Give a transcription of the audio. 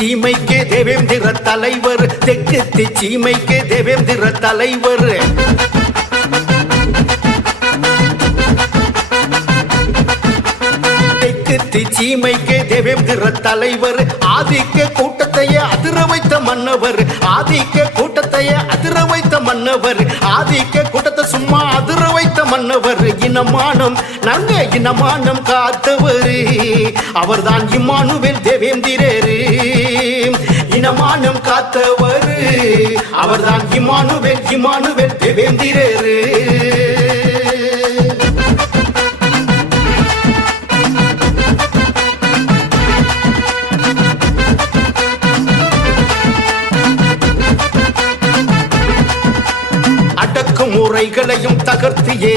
சீமைக்கு தேவேந்திர தலைவர், தெற்கு சீமைக்கு தேவேந்திர தலைவர். சீமைக்கு தேவேந்திர தலைவர், ஆதிக்க கூட்டத்தைய அதிர வைத்த மன்னவர், ஆதிக்க கூட்டத்தைய அதிர வைத்த மன்னவர், ஆதிக்க கூட்டத்தை சும்மா அதிர வைத்த மன்னவர். இனமானம் நாங்க இனமானம் காத்தவர், அவர்தான் இம்மானுவேல் தேவேந்திரர். இனமானம் காத்தவர், அவர்தான் இம்மானுவேல் இம்மானுவேல் தேவேந்திரர். முறைகளையும் தகர்த்தியே